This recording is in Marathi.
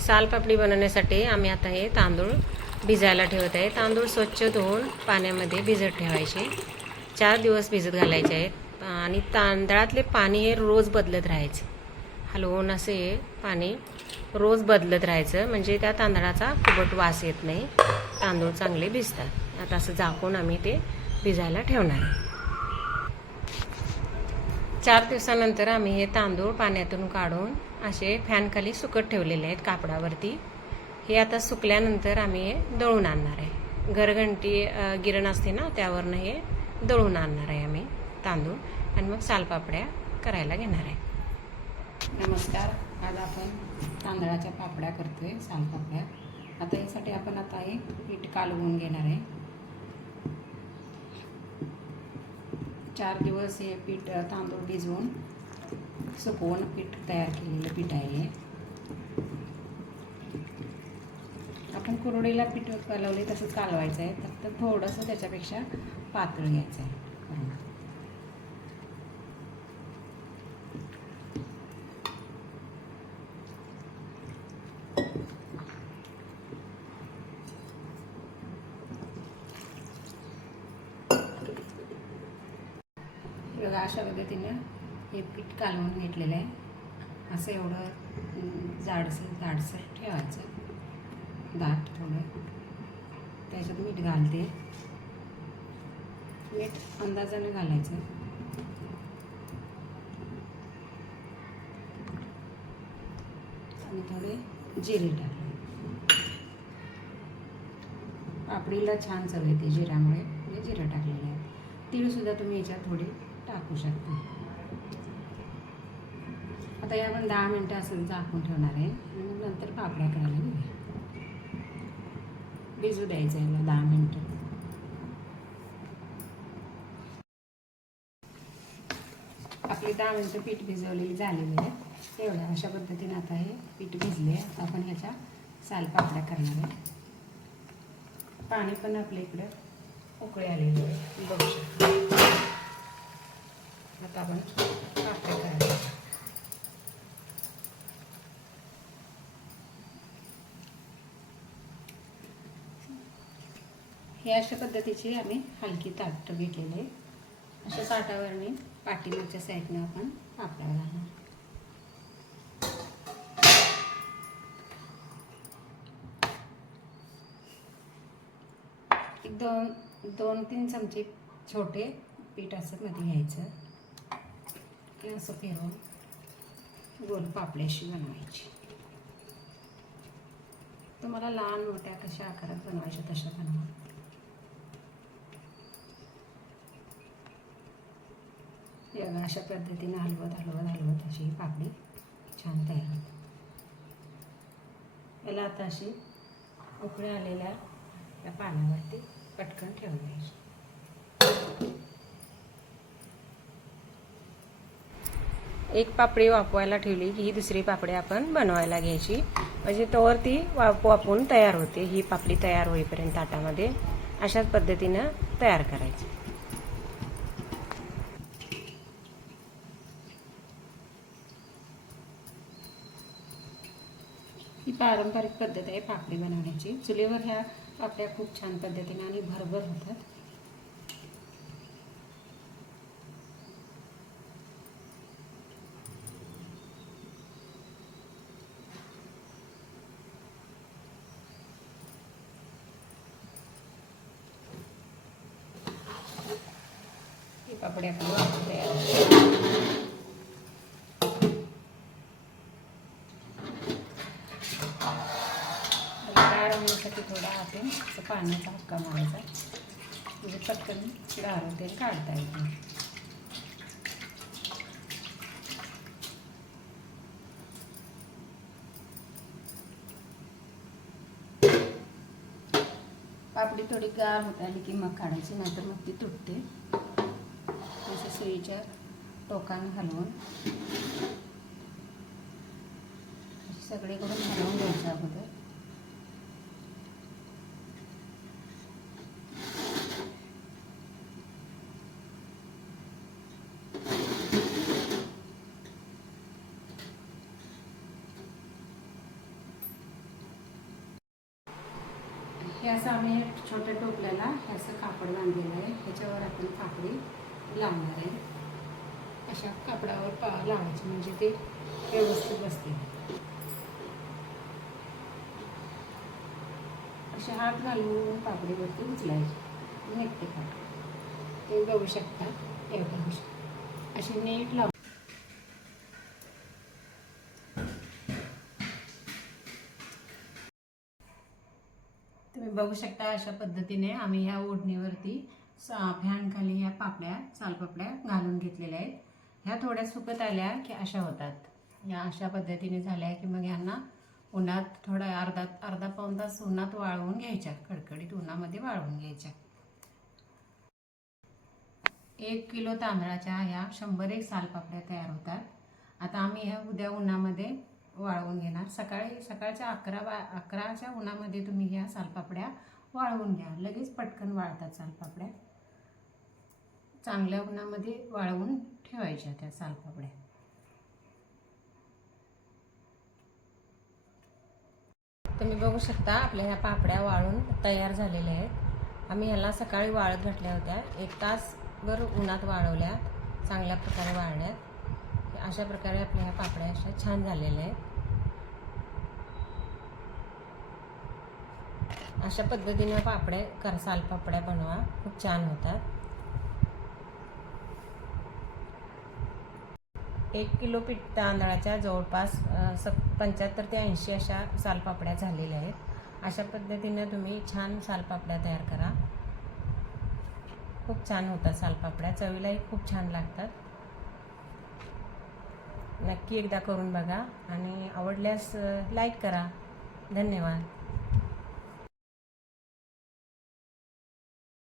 सालपापडी बनवण्यासाठी आम्ही आता हे तांदूळ भिजायला ठेवत आहे। तांदूळ स्वच्छ धुवून पाण्यामध्ये भिजत ठेवायचे, 4 दिवस भिजत घालायचे आहेत आणि तांदळातले पाणी हे रोज बदलत राहायचे, हलवून असे हे पाणी रोज बदलत राहायचं, म्हणजे त्या तांदळाचा कुबट वास येत नाही, तांदूळ चांगले भिजतात। आता असं झाकून आम्ही ते भिजायला ठेवणार आहे। 4 दिवसानंतर आम्ही हे तांदूळ पाण्यातून काढून असे फॅनखाली सुकत ठेवलेले आहेत कापडावरती। हे आता सुकल्यानंतर आम्ही हे दळून आणणार आहे। घरघंटी गिरण असते ना, त्यावरनं हे दळून आणणार आहे आम्ही तांदूळ आणि मग सालपापड्या करायला घेणार आहे। नमस्कार, आज आपण तांदळाच्या पापड्या करतोय, सालपापड्या। आता यासाठी आपण आता हे पीठ कालवून घेणार आहे। 4 दिवस हे पीठ तांदूळ भिजवून सुकवून पीठ तयार केलेलं पीठ आहे। आपण कुरडईला पीठ कालवले तसंच कालवायचं आहे, फक्त थोडंसं त्याच्यापेक्षा पातळ घ्यायचं आहे। बघा, अशा पद्धतीनं हे पीठ कालवून घेतलेलं आहे। असं एवढं जाडसर ठेवायचं, दाट थोडं। त्याच्यात मीठ घालते, मीठ अंदाजाने घालायचं आणि थोडे जिरे टाकले। पापडीला छान चव येते जिऱ्यामुळे, म्हणजे जिरं टाकलेलं आहे। तीळसुद्धा तुम्ही याच्यात थोडी टाकू शकता। आता हे आपण 10 मिनटं असं झाकून ठेवणार आहे आणि नंतर पापड्या करायला घेऊया। भिजू द्यायचं याला 10 मिनटं। आपली 10 मिनटं पीठ भिजवलेली झालेली आहे। एवढ्या अशा पद्धतीने आता हे पीठ भिजले। आता आपण ह्याच्या सालपापड्या करणार आहे। पाणी पण आपल्या इकडे उकळी आलेली आहे, बघू शकता। आता आपण पापड्या करायला हे अशा पद्धतीची आम्ही हलकी ताट घेतलेले। अशा ताटावरनी पाठीमागच्या साईडने आपण पापड्या घालणार। एक 2-3 चमचे छोटे पीठ असं मध्ये घ्यायचं, असं फिरवून गोल पापड्याशी बनवायची। तुम्हाला लहान मोठ्या कशा आकारात बनवायच्या तशा बनवा। बघा, अशा पद्धतीने हलवत अशी पापडी छान तयार होते। याला आता अशी उकळी आलेल्या या पाण्यावरती पटकन ठेवून द्यायची। एक पापडी वाफवायला ठेवली की ही दुसरी पापडी आपण बनवायला घ्यायची, म्हणजे तोवर ती वाफवून तयार होते। ही पापडी तयार होईपर्यंत ताटामध्ये अशाच पद्धतीनं तयार करायची। ही पारंपरिक पद्धत आहे पापडी बनवण्याची। चुलीवर ह्या पापड्या खूप छान पद्धतीने आणि भरभर होतात। ही पापड्या तयार होण्यासाठी थोडा आपण असं पाण्याचा हक्का मारायचा, म्हणजे पटकन गार होते, काढता येते। पापडी थोडी गार होत आली की मग काढायची, नाहीतर मग ती तुटते। असं सुईच्या टोकाने हलवून सगळीकडून हलवून घ्यायचं अगोदर। हे असं आम्ही छोट्या टोपल्याला हे असं कापड बांधलेलं आहे. ह्याच्यावर आपण पापडी लावणार आहे. अशा कापडावर लावायची म्हणजे ते व्यवस्थित बसते. असे हात घालून पापडीवरती उचलायची निघते पापडी. ते बघू शकता एवढं असे नीट लाव. तुम्ही बघू शकता अशा पद्धतीने आम्ही ह्या ओढणीवरती फॅन खाली ह्या सालपापड्या घालून घेतलेल्या आहेत. ह्या थोड्या सुकत आल्या की अशा होतात. या अशा पद्धतीने झाल्या की मग ह्यांना उन्हात थोडा अर्धा पाऊण तास उन्हात वाळवून घ्यायच्या. कडकडीत उन्हामध्ये वाळवून घ्यायच्या. 1 किलो तांदळाच्या ह्या 100 सालपापड्या तयार होतात. आता आम्ही ह्या उद्या उन्हामध्ये वाळवून घेणार. सकाळच्या 11च्या उन्हामध्ये तुम्ही ह्या सालपापड्या वाळवून घ्या. लगेच पटकन वाळतात सालपापड्या. चांगल्या उन्हामध्ये वाळवून ठेवायच्या त्या सालपापड्या. तुम्ही बघू शकता आपल्या ह्या पापड्या वाळून तयार झालेल्या आहेत. आम्ही ह्याला सकाळी वाळत घातल्या होत्या. 1 तासभर उन्हात वाळवल्या. चांगल्या प्रकारे वाळल्यात. अशा प्रकारे आपल्या ह्या पापड्या अशा छान झालेल्या आहेत. अशा पद्धतीने सालपापड्या बनवा. खूप छान होतात. 1 किलो तांदळाच्या जवळपास 75 ते 80 अशा सालपापड्या झालेल्या आहेत. अशा पद्धतीने तुम्ही छान सालपापड्या तयार करा. खूप छान होतात सालपापड्या. चवीलाही खूप छान लागतात. नक्की एकदा करून बघा आणि आवडल्यास लाईक करा. धन्यवाद.